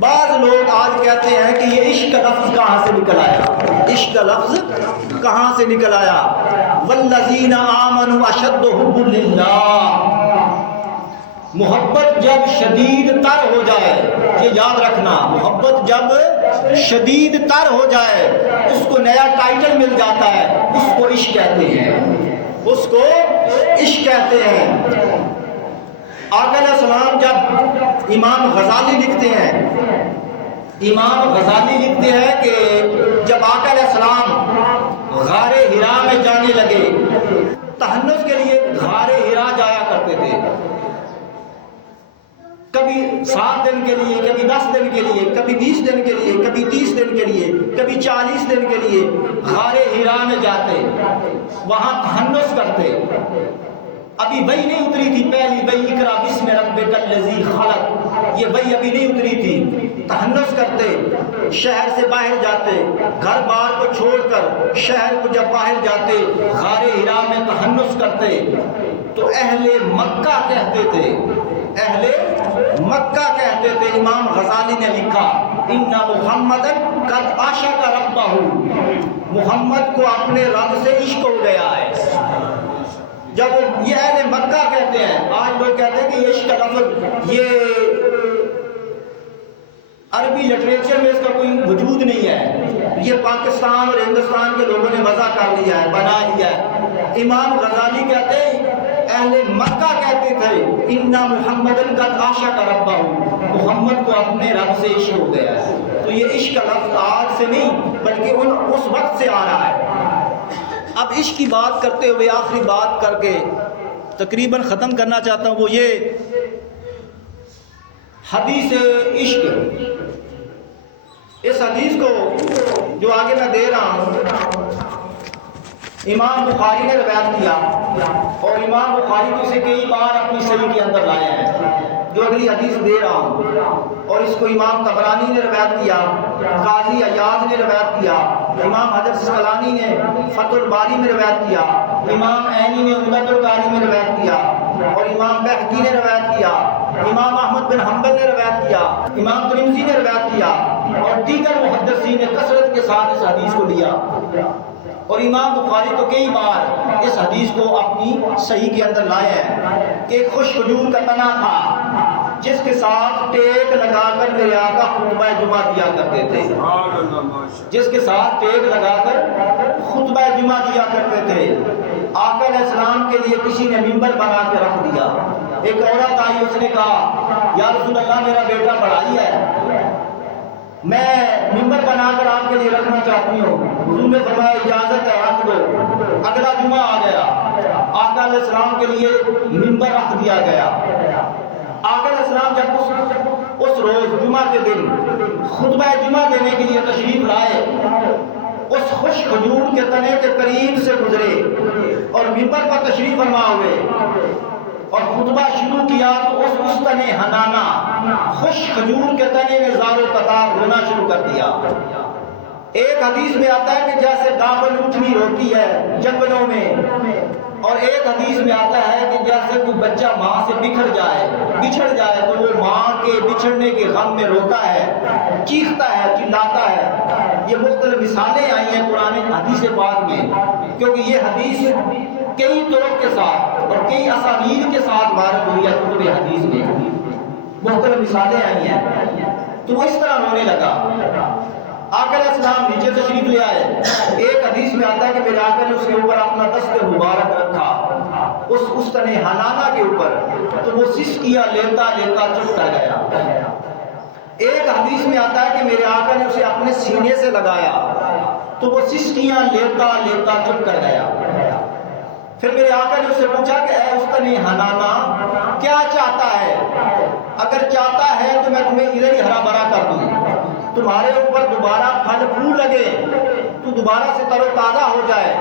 بعض لوگ آج کہتے ہیں کہ یہ عشق کا لفظ کہاں سے نکل آیا، عشق کا لفظ کہاں سے نکل آیا؟ والذین آمنوا اشد حب للہ، محبت جب شدید تر ہو جائے، یہ یاد رکھنا، محبت جب شدید تر ہو جائے اس کو نیا ٹائٹل مل جاتا ہے، اس کو عشق کہتے ہیں، اس کو عشق کہتے ہیں۔ آقا علیہ السلام جب امام غزالی لکھتے ہیں، امام غزالی لکھتے ہیں کہ جب آقا علیہ السلام غار حرا میں جانے لگے، تحنث کے لیے غار حرا جایا کرتے تھے، کبھی 7 دن کے لیے، کبھی 10 دن کے لیے، کبھی 20 دن کے لیے، کبھی 30 دن کے لیے، کبھی 40 دن کے لیے غار حرا میں جاتے، وہاں تحنث کرتے۔ ابھی وحی نہیں اتری تھی، پہلی وحی اقرا بسم ربک الذی خلق، یہ وحی ابھی نہیں اتری تھی۔ تحنث کرتے، شہر سے باہر جاتے، گھر بار کو چھوڑ کر شہر کو جب باہر جاتے غار حرا میں تحنث کرتے تو اہل مکہ کہتے تھے، اہل مکہ کہتے تھے، امام غزالی نے لکھا ان محمدًا قد عاشق ربہ، محمد کو اپنے رب سے عشق ہو گیا ہے۔ جب یہ اہل مکہ کہتے ہیں، آج لوگ کہتے ہیں کہ یہ عشق کا لفظ یہ عربی لٹریچر میں اس کا کوئی وجود نہیں ہے، یہ پاکستان اور ہندوستان کے لوگوں نے وضع کر لیا ہے، بنا لیا ہے۔ امام غزالی کہتے ہیں اہل مکہ کہتے تھے ان محمدًا قد عاشق ربہ، محمد کو اپنے رب سے عشق ہو گیا ہے۔ تو یہ عشق کا لفظ آج سے نہیں بلکہ اس وقت سے آ رہا ہے۔ اب عشق کی بات کرتے ہوئے آخری بات کر کے تقریباً ختم کرنا چاہتا ہوں، وہ یہ حدیث عشق، اس حدیث کو جو آگے میں دے رہا ہوں امام بخاری نے روایت کیا، اور امام بخاری تو اسے کئی بار اپنی صحیح کے اندر لایا ہے، جو اگلی حدیث دے رہا ہوں، اور اس کو امام طبرانی نے روایت کیا، قاضی عیاض نے روایت کیا، امام حجر اسقلانی نے فتح الباری میں روایت کیا، امام عینی نے عمدۃ القاری میں روایت کیا، اور امام بہقی نے روایت کیا، امام احمد بن حنبل نے روایت کیا، امام ترمذی نے روایت کیا، اور دیگر محدثین نے کثرت کے ساتھ اس حدیث کو لیا، اور امام بخاری تو کئی بار اس حدیث کو اپنی صحیح کے اندر لائے ہیں کہ ایک خوش کھجور کا تنا تھا جس کے ساتھ ٹیک لگا کر میرے آقا خطبہ جمعہ دیا کرتے تھے، جس کے ساتھ ٹیک لگا کر خطبہ جمعہ دیا کرتے تھے۔ آقا علیہ السلام کے لیے کسی نے ممبر بنا کے رکھ دیا، ایک عورت آئی، اس نے کہا یا رسول اللہ میرا بیٹا بڑھائی ہے، میں ممبر بنا کر آپ کے لیے رکھنا چاہتی ہوں۔ حضور نے فرمایا اجازت ہے، رکھ دو۔ اگلا جمعہ آ گیا، آقا علیہ السلام کے لیے ممبر رکھ دیا گیا۔ آقا علیہ السلام جب اس روز جمعہ کے دن خطبہ جمعہ دینے کے لیے تشریف لائے، اس خوش کھجور کے تنے کے قریب سے گزرے اور ممبر پر تشریف فرما ہوئے اور خطبہ شروع کیا تو اس تنے ہنانا، خوش کھجور کے تنے میں زار و قطار رونا شروع کر دیا۔ ایک حدیث میں آتا ہے کہ جیسے دابل اٹھنی روتی ہے جنگلوں میں، اور ایک حدیث میں آتا ہے کہ جیسے کوئی بچہ ماں سے بچھڑ جائے تو وہ ماں کے بچھڑنے کے غم میں روتا ہے، چیختا ہے، چلاتا ہے۔ یہ مختلف مثالیں آئی ہیں قرآن حدیث پاک میں، کیونکہ یہ حدیث کئی طرق کے ساتھ اور کئی اسانید کے ساتھ وارد ہوئی ہے کتب حدیث میں، مختلف مثالیں آئی ہیں۔ تو وہ اس طرح رونے لگا۔ آقا علیہ السلام نیچے تشریف لے آئے، ایک حدیث میں آتا ہے کہ میرے آقا نے اس کے اوپر اپنا دست مبارک رکھا، اس تنے ہنانا کے اوپر، تو وہ سسکیاں لیتا لیتا چپ کر گیا۔ ایک حدیث میں آتا ہے کہ میرے آقا نے اسے اپنے سینے سے لگایا تو وہ سسکیاں لیتا لیتا چپ کر گیا۔ پھر میرے آقا نے اس سے پوچھا کہ اے استنے ہنانا کیا چاہتا ہے؟ اگر چاہتا ہے تو میں تمہیں ادھر ہی ہرا بھرا کر دوں، تمہارے اوپر دوبارہ پھل پھول لگے، تو دوبارہ سے تر و تازہ ہو جائے،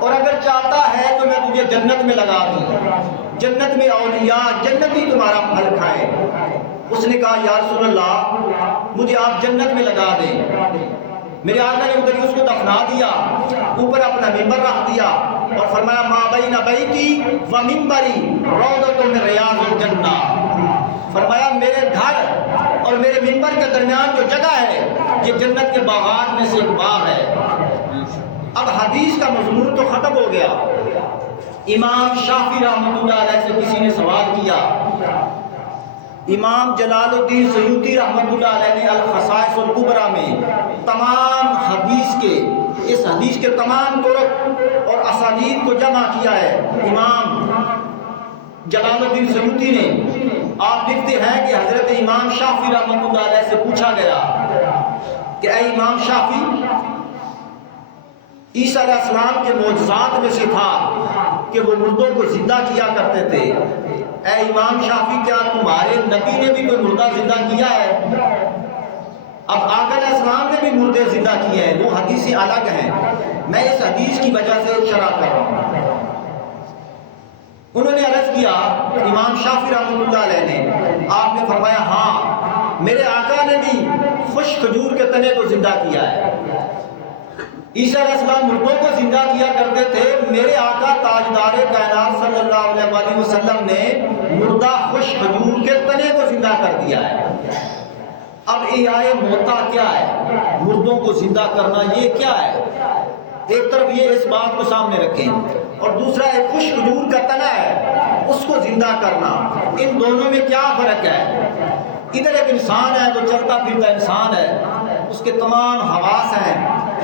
اور اگر چاہتا ہے تو میں تجھے جنت میں لگا دوں، جنت میں اولیاء جنتی تمہارا پھل کھائیں۔ اس نے کہا یا رسول اللہ مجھے آپ جنت میں لگا دیں۔ میرے آقا نے ادھر اس کو دفنا دیا، اوپر اپنا ممبر رکھ دیا اور فرمایا ما بین بیتی و ممبری روضۃ من ریاض الجنہ، فرمایا میرے گھر اور میرے منبر کے درمیان جو جگہ ہے یہ جنت کے باغات میں سے ایک باغ ہے۔ اب حدیث کا مضمون تو ختم ہو گیا۔ امام شافعی رحمۃ اللہ علیہ سے کسی نے سوال کیا، امام جلال الدین سیوطی رحمۃ اللہ علیہ نے الخصائص الکبریٰ میں تمام اس حدیث کے تمام طرق اور اسانید کو جمع کیا ہے۔ امام جلال الدین سیوطی نے آپ لکھتے ہیں کہ حضرت امام شافعی رحمۃ اللہ علیہ سے پوچھا گیا کہ اے امام شافعی، عیسیٰ علیہ السلام کے معجزات میں سے تھا کہ وہ مردوں کو زندہ کیا کرتے تھے، اے امام شافعی کیا تمہارے نبی نے بھی کوئی مردہ زندہ کیا ہے؟ اب آقا علیہ السلام نے بھی مردے زندہ کیے ہیں، وہ حدیثیں الگ ہیں، میں اس حدیث کی وجہ سے شرح کر رہا ہوں۔ انہوں نے عرض کیا امام شافعی رحمۃ اللہ علیہ نے، آپ نے فرمایا ہاں میرے آقا نے بھی خشک کھجور کے تنے کو زندہ کیا ہے۔ عیسیٰ علیہ السلام مردوں کو زندہ کیا کرتے تھے، میرے آقا تاجدار کائنات صلی اللہ علیہ وسلم نے مردہ خشک کھجور کے تنے کو زندہ کر دیا ہے۔ اب احیاء موتا کیا ہے؟ مردوں کو زندہ کرنا یہ کیا ہے؟ ایک طرف یہ اس بات کو سامنے رکھیں اور دوسرا ایک خشک کھجور کا تنا ہے اس کو زندہ کرنا، ان دونوں میں کیا فرق ہے؟ ادھر ایک انسان ہے جو چلتا پھرتا انسان ہے، اس کے تمام حواس ہیں،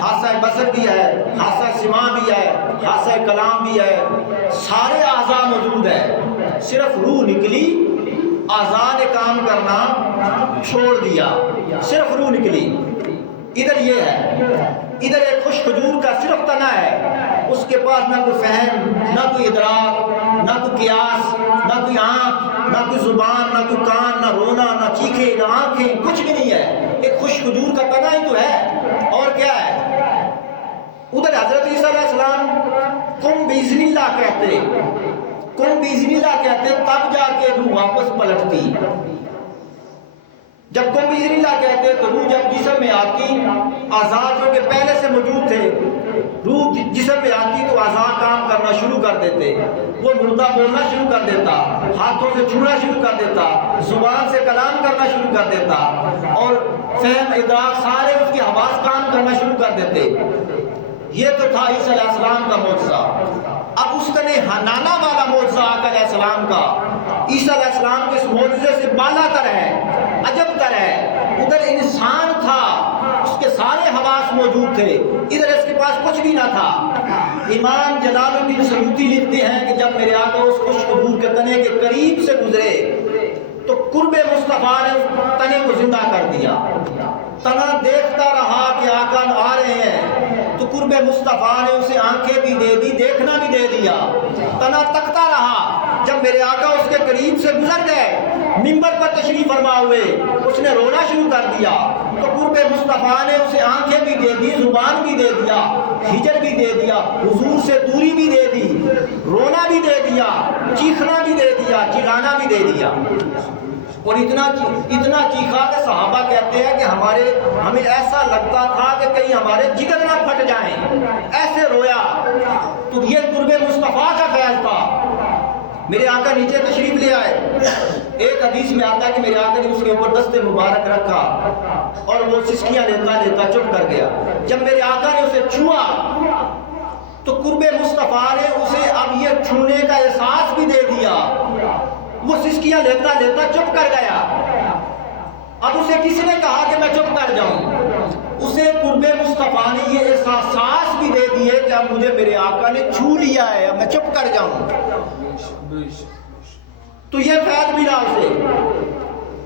حاسہ بصر بھی ہے، حاسہ سماع بھی ہے، حاسہ کلام بھی ہے، سارے اعضاء موجود ہے، صرف روح نکلی، اعضاء نے کام کرنا چھوڑ دیا، صرف روح نکلی۔ ادھر یہ ہے، ادھر ایک خشک کھجور کا صرف تنا ہے، اس کے پاس نہ کوئی فہم، نہ کوئی ادراک، نہ کوئی قیاس، نہ کوئی آنکھ، نہ کوئی زبان، نہ کوئی کان، نہ رونا، نہ چیخے، نہ آنکھیں، کچھ بھی نہیں ہے، ایک خشک کھجور کا تنا ہی تو ہے، اور کیا ہے؟ ادھر حضرت عیسیٰ علیہ السلام کم باذن اللہ کہتے، کم باذن اللہ کہتے تب جا کے روح واپس پلٹتی، جب کم باذن اللہ کہتے تو روح جب جسم میں آتی، اعضاء جو کہ پہلے سے موجود تھے، روح جسم میں آتی تو اعضاء کام کرنا شروع کر دیتے، وہ مردہ بولنا شروع کر دیتا، ہاتھوں سے چھونا شروع کر دیتا، زبان سے کلام کرنا شروع کر دیتا، اور فہم ادراک سارے اس کے حواس کام کرنا شروع کر دیتے۔ یہ تو تھا عیسیٰ علیہ السلام کا معجزہ۔ اب اس نے حنانہ والا معجزہ آقا علیہ السلام کا عیسیٰ علیہ السلام کے اس معجزے سے بالا تر ہے، عجب تر ہے۔ ادھر انسان تھا، اس کے سارے حواس موجود تھے، ادھر اس کے پاس کچھ بھی نہ تھا۔ امام جلال الدین سیوطی لکھتے ہیں کہ جب میرے آقا اس خشک کھجور کے تنے کے قریب سے گزرے تو قرب مصطفیٰ نے اس تنے کو زندہ کر دیا۔ تنا دیکھتا رہا کہ آقا آ رہے ہیں تو قرب مصطفیٰ نے اسے آنکھیں بھی دے دی، دیکھنا بھی دے دیا۔ تنا تکتا رہا، جب میرے آقا اس کے قریب سے گزر گئے، منبر پر تشریف فرما ہوئے، اس نے رونا شروع کر دیا تو قرب مصطفیٰ نے اسے آنکھیں بھی دے دی، زبان بھی دے دیا، ہجر بھی دے دیا، حضور سے دوری بھی دے دی، رونا بھی دے دیا، چیخنا بھی دے دیا، چلانا بھی دے دیا، اور اتنا چیخا کہ صحابہ کہتے ہیں کہ ہمیں ایسا لگتا تھا کہ کہیں ہمارے جگر نہ پھٹ جائیں، ایسے رویا۔ تو یہ قرب مصطفیٰ کا فیض تھا۔ میرے آقا نیچے تشریف لے آئے، ایک حدیث میں آتا ہے کہ میرے آقا نے اس کے اوپر دست مبارک رکھا اور وہ سسکیاں لیتا لیتا چپ کر گیا۔ جب میرے آقا نے اسے چھوا تو قرب مصطفیٰ نے اسے اب یہ چھونے کا احساس بھی دے دیا، وہ سسکیاں لیتا لیتا چپ کر گیا۔ اب اسے کسی نے کہا کہ میں چپ کر جاؤں، اسے قرب مصطفیٰ نے یہ احساس بھی دے دیے کہ اب مجھے میرے آقا نے چھو لیا ہے، اب میں چپ کر جاؤں۔ تو یہ فیض ملا اسے۔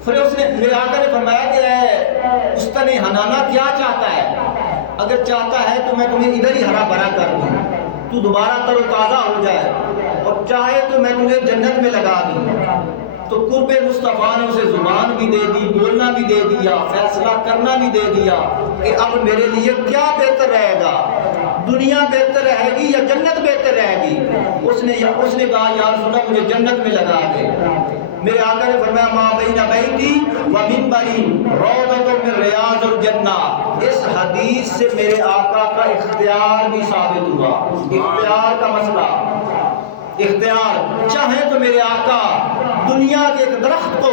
پھر اس نے میرے آقا نے فرمایا کہ اے استن حنانہ کیا چاہتا ہے؟ اگر چاہتا ہے تو میں تمہیں ادھر ہی ہرا بھرا کر دوں، تو دوبارہ تر و تازہ ہو جائے، اور چاہے تو میں تمہیں جنت میں لگا دوں۔ تو قرب مصطفیٰ نے اسے زبان بھی دے دی، بولنا بھی دے دیا، فیصلہ کرنا بھی دے دیا کہ اب میرے لیے کیا بہتر رہے گا، دنیا بہتر رہے گی یا جنت بہتر رہے گی؟ اس نے کہا یا رسول اللہ مجھے جنت میں لگا دے۔ میرے آقا نے فرمایا ما بین بیتی و منبری روضۃ من ریاض الجنہ۔ اس حدیث سے میرے آقا کا اختیار بھی ثابت ہوا، اختیار کا مسئلہ، اختیار۔ چاہیں تو میرے آقا دنیا کے ایک درخت کو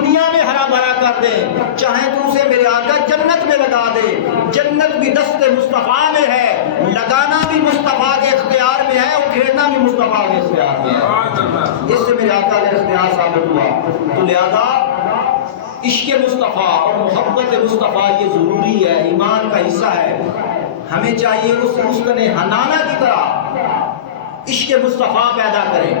دنیا میں ہرا بھرا کر دے، چاہیں تو اسے میرے آقا جنت میں لگا دے۔ جنت بھی دست مصطفیٰ میں ہے، لگانا بھی مصطفیٰ کے اختیار میں ہے، اور گھیرنا بھی مصطفیٰ کے اختیار میں ہے۔ اس سے میرے آقا کا اختیار ثابت ہوا۔ تو لہذا عشق مصطفیٰ اور محبت مصطفیٰ یہ ضروری ہے، ایمان کا حصہ ہے۔ ہمیں چاہیے اس مسکن حنانہ کی طرح عشق مصطفیٰ پیدا کریں۔